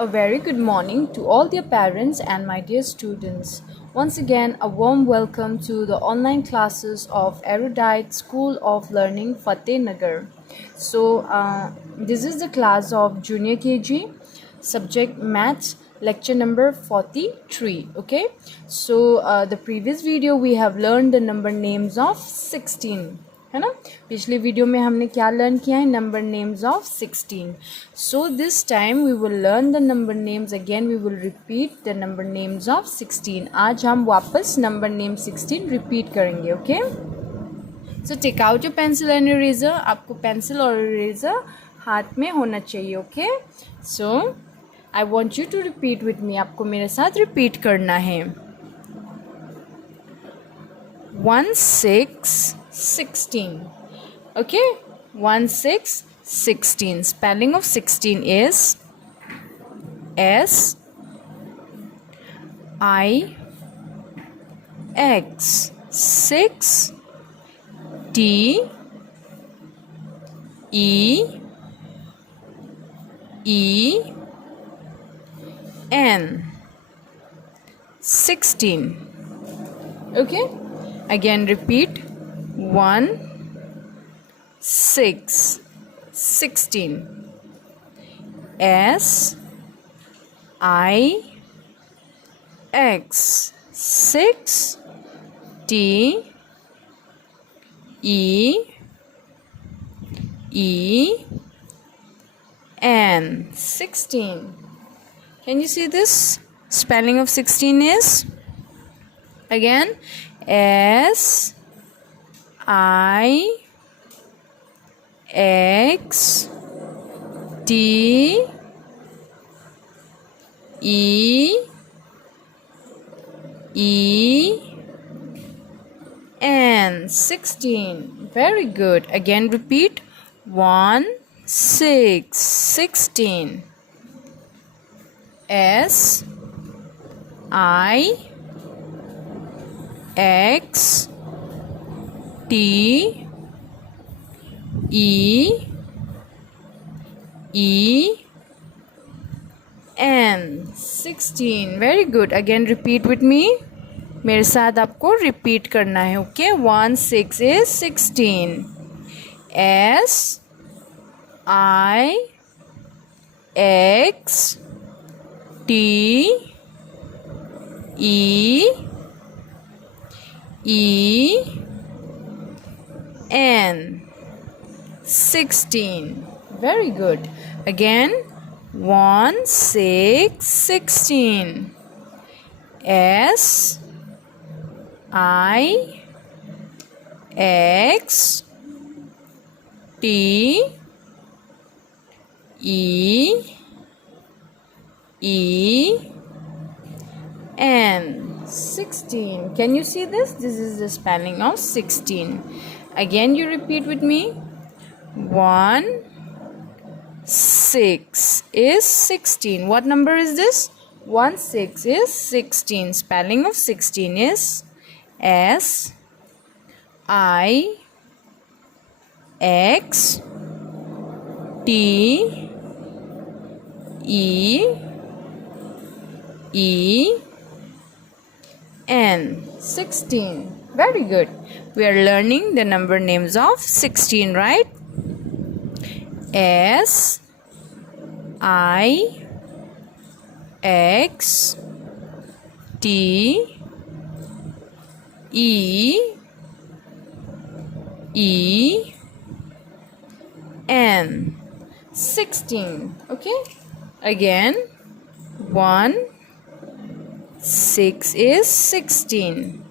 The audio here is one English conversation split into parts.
A very good morning to all dear parents and my dear students. Once again, a warm welcome to the online classes of Erudite School of Learning Fatehnagar. This is the class of Junior KG, subject Maths, lecture number 43. Okay, the previous video we have learned the number names of 16. है ना. पिछले video में हमने क्या learn किया है, number names of 16. So this time we will learn the number names again. We will repeat the number names of 16. आज हम वापस नंबर नेम 16 रिपीट करेंगे. Okay, so take out your pencil and eraser. आपको pencil और eraser हाथ में होना चाहिए. Okay, so I want you to repeat with me. आपको मेरे साथ रिपीट करना है. 1 6 16. Okay, 1 6 16. Spelling of 16 is S I X. 6 T E E N. 16. Okay, again repeat. 1 6 16. S I X. 6 T E E N. 16. Can you see this? Spelling of 16 is again S I X T E E N. 16. Very good. Again repeat. 1 6 16. S I X T E E N. 16. Very good. Again repeat with me. मेरे साथ आपको repeat करना है. Okay, 1 6 is 16. S I X T E E N. 16. Very good. Again 1 6 16. S I X T E E N. 16. Can you see this? This is the spelling of 16. Again you repeat with me. 1 6 is 16. What number is this? 1 6 is 16. Spelling of 16 is S I X T E E N. 16. Very good. We are learning the number names of 16, right? S I X T E E N. 16. Okay, again 1 6 is 16.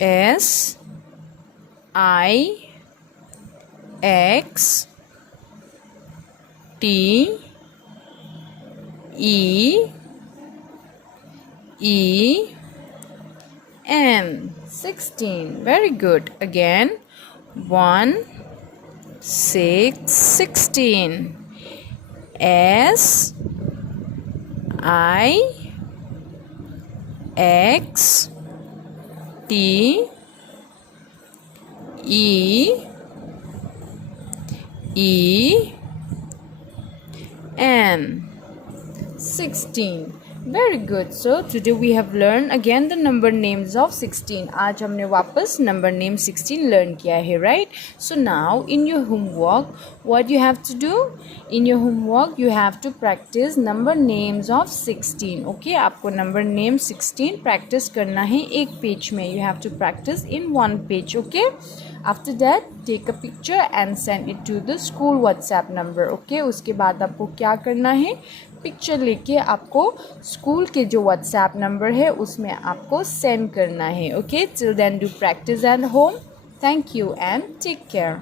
S I X T E E N. 16. Very good. Again 1 6 16. S I X T E E N. 16. Very good. So today we have learned again the number names of 16. आज हमने वापस number name 16 learn किया है, right? So now in your homework, what you have to do? In your homework, you have to practice number names of 16. Okay? आपको number name 16 practice करना है एक page में. You have to practice in one page. Okay? After that, take a picture and send it to the school WhatsApp number. Okay? उसके बाद आपको क्या करना है? पिक्चर लेके आपको स्कूल के जो व्हाट्सएप नंबर है उसमें आपको सेंड करना है. Okay, till then do practice at home. Thank you and take care.